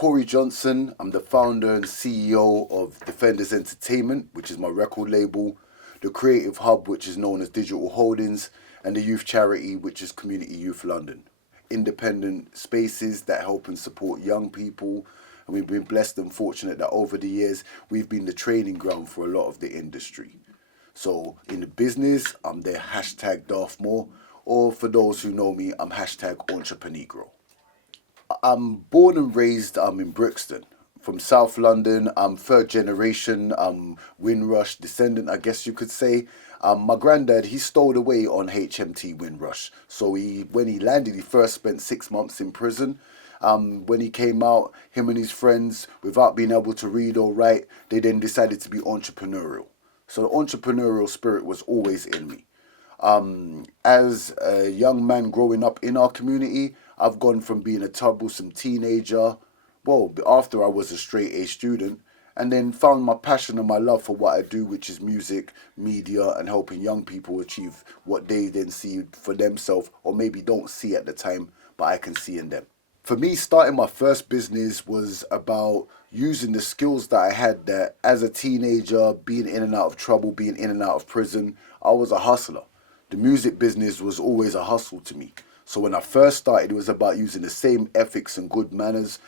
Corey Johnson. I'm the founder and CEO of Defenders Entertainment, which is my record label, the Creative Hub, which is known as Digital Holdings, and the youth charity, which is Community Youth London. Independent spaces that help and support young people. And we've been blessed and fortunate that over the years, we've been the training ground for a lot of the industry. So in the business, I'm there #Darthmore, or for those who know me, I'm #Entreprenegro. I'm born and raised in Brixton, from South London. I'm third generation Windrush descendant, I guess you could say. My granddad, he stowed away on HMT Windrush. So when he landed, he first spent 6 months in prison. When he came out, him and his friends, without being able to read or write, they then decided to be entrepreneurial. So the entrepreneurial spirit was always in me. As a young man growing up in our community, I've gone from being a troublesome teenager, well, after I was a straight A student, and then found my passion and my love for what I do, which is music, media, and helping young people achieve what they then see for themselves, or maybe don't see at the time, but I can see in them. For me, starting my first business was about using the skills that I had that as a teenager, being in and out of trouble, being in and out of prison, I was a hustler. The music business was always a hustle to me. So when I first started, it was about using the same ethics and good manners.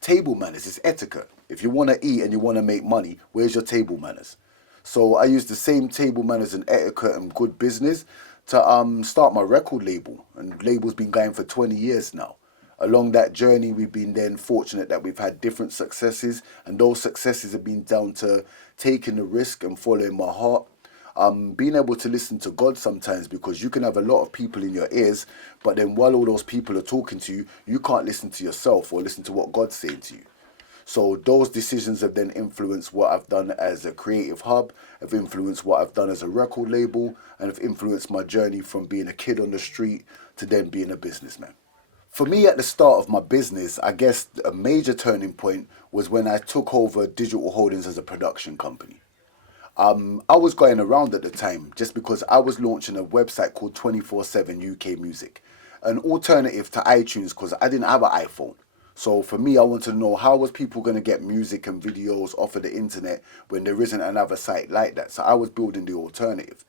Table manners is etiquette. If you want to eat and you want to make money, where's your table manners? So I used the same table manners and etiquette and good business to start my record label. And label's been going for 20 years now. Along that journey, we've been then fortunate that we've had different successes, and those successes have been down to taking the risk and following my heart. Being able to listen to God sometimes, because you can have a lot of people in your ears, but then while all those people are talking to you, you can't listen to yourself or listen to what God's saying to you. So those decisions have then influenced what I've done as a creative hub, have influenced what I've done as a record label, and have influenced my journey from being a kid on the street to then being a businessman. For me, at the start of my business, I guess a major turning point was when I took over Digital Holdings as a production company. I was going around at the time just because I was launching a website called 24/7 UK Music, an alternative to iTunes, because I didn't have an iPhone. So for me, I wanted to know, how was people going to get music and videos off of the internet when there isn't another site like that? So I was building the alternative,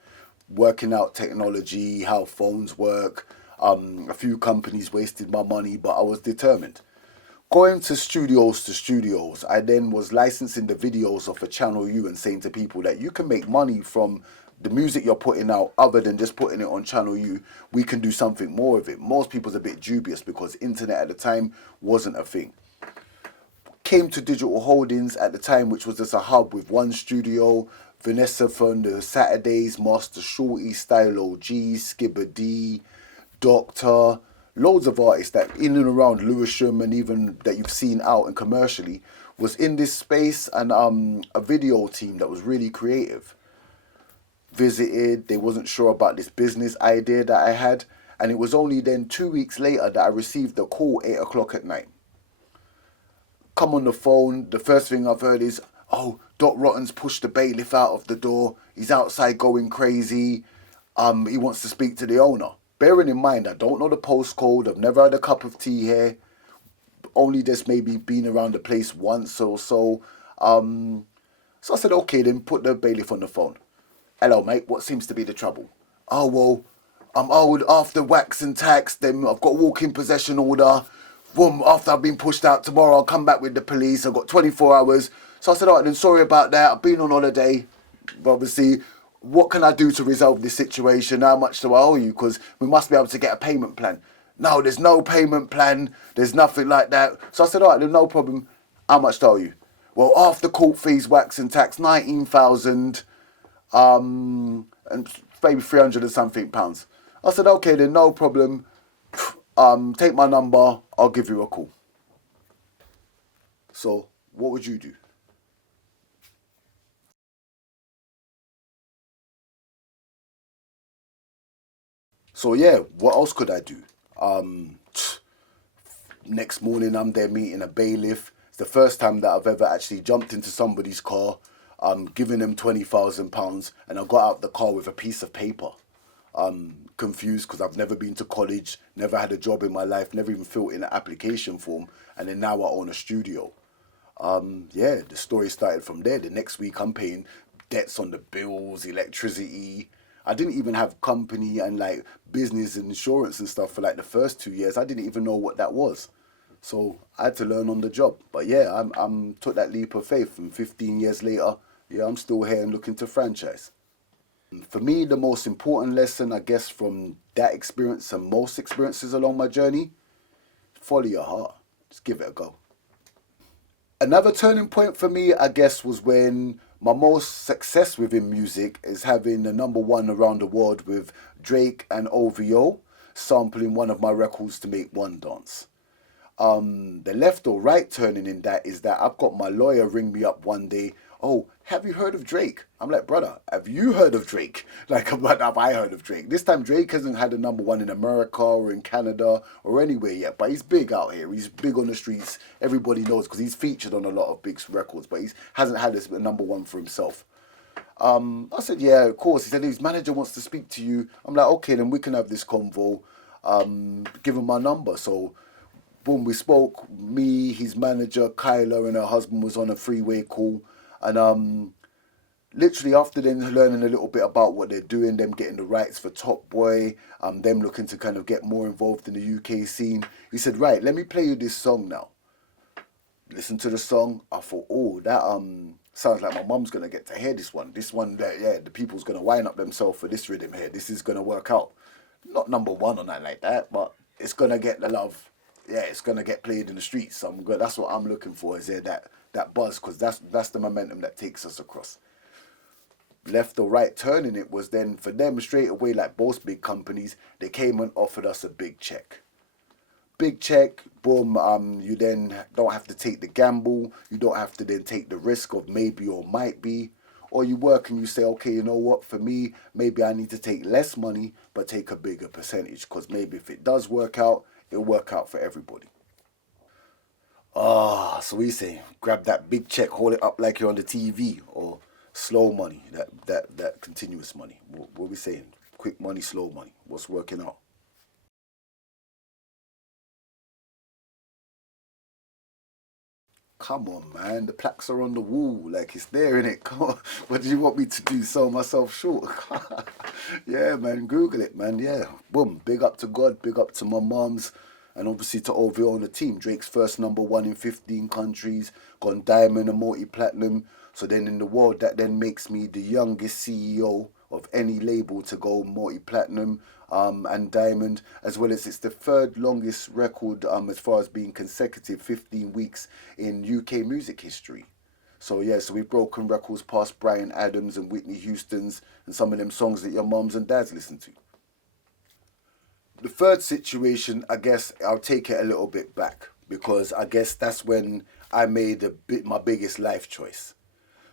working out technology, how phones work. A few companies wasted my money, but I was determined. Going to studios, I then was licensing the videos off of Channel U and saying to people that you can make money from the music you're putting out other than just putting it on Channel U. We can do something more of it. Most people's a bit dubious because internet at the time wasn't a thing. Came to Digital Holdings at the time, which was just a hub with one studio, Vanessa from the Saturdays, Master Shorty, Stylo G, Skibber D, Doctor, loads of artists that in and around Lewisham and even that you've seen out and commercially was in this space, and a video team that was really creative. Visited, they wasn't sure about this business idea that I had, and it was only then 2 weeks later that I received a call 8 o'clock at night. Come on the phone, the first thing I've heard is, oh, Doc Rotten's pushed the bailiff out of the door, he's outside going crazy, he wants to speak to the owner. Bearing in mind, I don't know the postcode, I've never had a cup of tea here, only just maybe been around the place once or so. So I said, okay, then put the bailiff on the phone. Hello, mate, what seems to be the trouble? Oh, well, I'm owed after wax and tax, then I've got a walk-in possession order. Boom, after I've been pushed out tomorrow, I'll come back with the police. I've got 24 hours. So I said, all right, then sorry about that. I've been on holiday. But obviously, what can I do to resolve this situation? How much do I owe you? Because we must be able to get a payment plan. No, there's no payment plan. There's nothing like that. So I said, all right, then no problem. How much do I owe you? Well, after court fees, wax and tax, 19,000, and maybe 300 and something pounds. I said, okay, then no problem. Take my number. I'll give you a call. So what would you do? So yeah, what else could I do? Next morning I'm there meeting a bailiff. It's the first time that I've ever actually jumped into somebody's car, giving them £20,000, and I got out the car with a piece of paper. confused because I've never been to college, never had a job in my life, never even filled in an application form, and then now I own a studio. Yeah, the story started from there. The next week, I'm paying debts on the bills, electricity. I didn't even have company and like business and insurance and stuff for like the first 2 years. I didn't even know what that was. So I had to learn on the job. But yeah, I'm took that leap of faith, and 15 years later, yeah, I'm still here and looking to franchise. For me, the most important lesson, I guess, from that experience and most experiences along my journey, follow your heart. Just give it a go. Another turning point for me, I guess, was when my most success within music is having the number one around the world with Drake and OVO sampling one of my records to make one dance. The left or right turning in that is that I've got my lawyer ring me up one day. Oh, have you heard of Drake? I'm like, brother, have you heard of Drake? Like, what have I heard of Drake? This time, Drake hasn't had a number one in America or in Canada or anywhere yet, but he's big out here. He's big on the streets. Everybody knows because he's featured on a lot of big records, but he hasn't had a number one for himself. I said, yeah, of course. He said his manager wants to speak to you. I'm like, okay, then we can have this convo. Give him my number. So boom, we spoke. Me, his manager, Kyla, and her husband was on a freeway call. And literally after then learning a little bit about what they're doing, them getting the rights for Top Boy, them looking to kind of get more involved in the UK scene, he said, right, let me play you this song now. Listen to the song. I thought, oh, that sounds like my mum's gonna get to hear this one. This one that yeah, the people's gonna wind up themselves for this rhythm here. This is gonna work out. Not number one or nothing like that, but it's gonna get the love. Yeah, it's gonna get played in the streets. So I'm good. That's what I'm looking for. Is there that buzz? Because that's the momentum that takes us across. Left or right turning it was then for them straight away, like both big companies, they came and offered us a big check. Big check, boom. You then don't have to take the gamble. You don't have to then take the risk of maybe or might be. Or you work and you say, okay, you know what? For me, maybe I need to take less money, but take a bigger percentage. Because maybe if it does work out, it'll work out for everybody. Ah, so we say, grab that big check, hold it up like you're on the TV, or slow money, that continuous money. What we saying? Quick money, slow money. What's working out? Come on, man. The plaques are on the wall. Like, it's there, innit? Come on. What do you want me to do? Sell myself short? Yeah, man. Google it, man. Yeah. Boom. Big up to God. Big up to my mums. And obviously to OVO on the team. Drake's first number one in 15 countries. Gone diamond and multi-platinum. So then in the world, that then makes me the youngest CEO of any label to go multi-platinum and diamond, as well as it's the third longest record as far as being consecutive 15 weeks in UK music history. So yeah, so we've broken records past Brian Adams and Whitney Houston's and some of them songs that your mums and dads listen to. The third situation, I guess I'll take it a little bit back because I guess that's when I made my biggest life choice.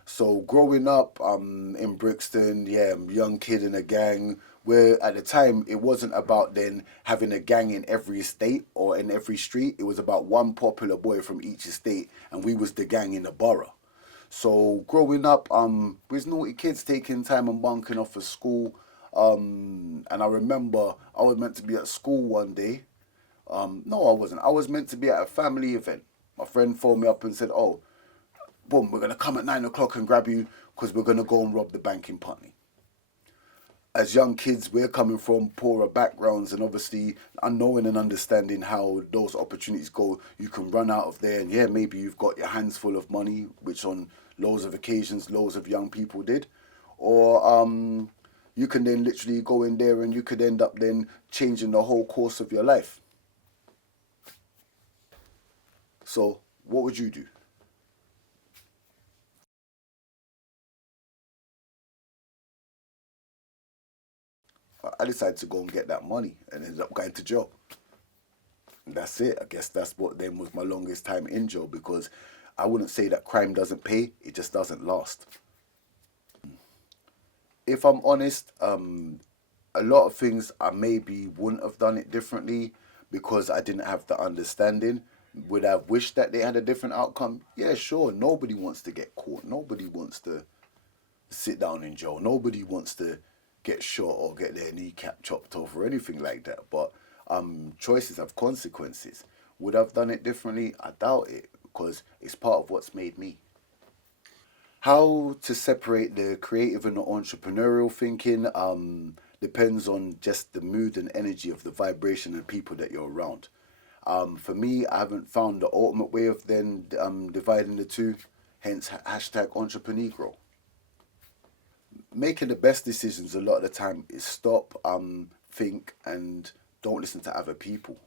So growing up in Brixton, yeah, I'm a young kid in a gang. Where at the time it wasn't about then having a gang in every estate or in every street. It was about one popular boy from each estate, and we was the gang in the borough. So growing up, we was naughty kids taking time and bunking off of school. And I remember I was meant to be at school one day. No, I wasn't. I was meant to be at a family event. My friend phoned me up and said, "Oh, boom, we're gonna come at 9 o'clock and grab you because we're gonna go and rob the bank in Putney." As young kids, we're coming from poorer backgrounds and obviously unknowing and understanding how those opportunities go. You can run out of there and yeah, maybe you've got your hands full of money, which on loads of occasions, loads of young people did. Or you can then literally go in there and you could end up then changing the whole course of your life. So, what would you do? I decided to go and get that money and ended up going to jail. And that's it. I guess that's what then was my longest time in jail because I wouldn't say that crime doesn't pay, it just doesn't last. If I'm honest, a lot of things I maybe wouldn't have done it differently because I didn't have the understanding. Would I have wished that they had a different outcome? Yeah, sure. Nobody wants to get caught. Nobody wants to sit down in jail. Nobody wants to get shot or get their kneecap chopped off or anything like that. But choices have consequences. Would I've done it differently? I doubt it, because it's part of what's made me. How to separate the creative and the entrepreneurial thinking depends on just the mood and energy of the vibration and people that you're around. For me, I haven't found the ultimate way of then dividing the two, hence hashtag entrepreneur. Making the best decisions a lot of the time is stop, think, and don't listen to other people.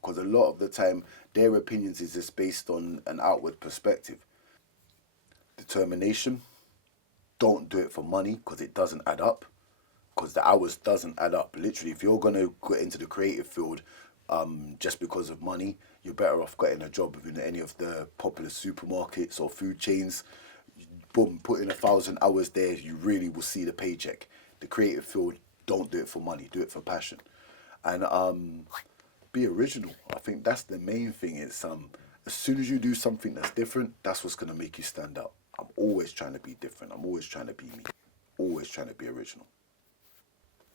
Because a lot of the time, their opinions is just based on an outward perspective. Determination, don't do it for money because it doesn't add up. Because the hours doesn't add up. Literally, if you're gonna get into the creative field, just because of money, you're better off getting a job within any of the popular supermarkets or food chains. Boom, put in 1,000 hours there, you really will see the paycheck. The creative field, don't do it for money, do it for passion, and be original. I think that's the main thing. It's as soon as you do something that's different, that's what's gonna make you stand out. I'm always trying to be different. I'm always trying to be me. Always trying to be original.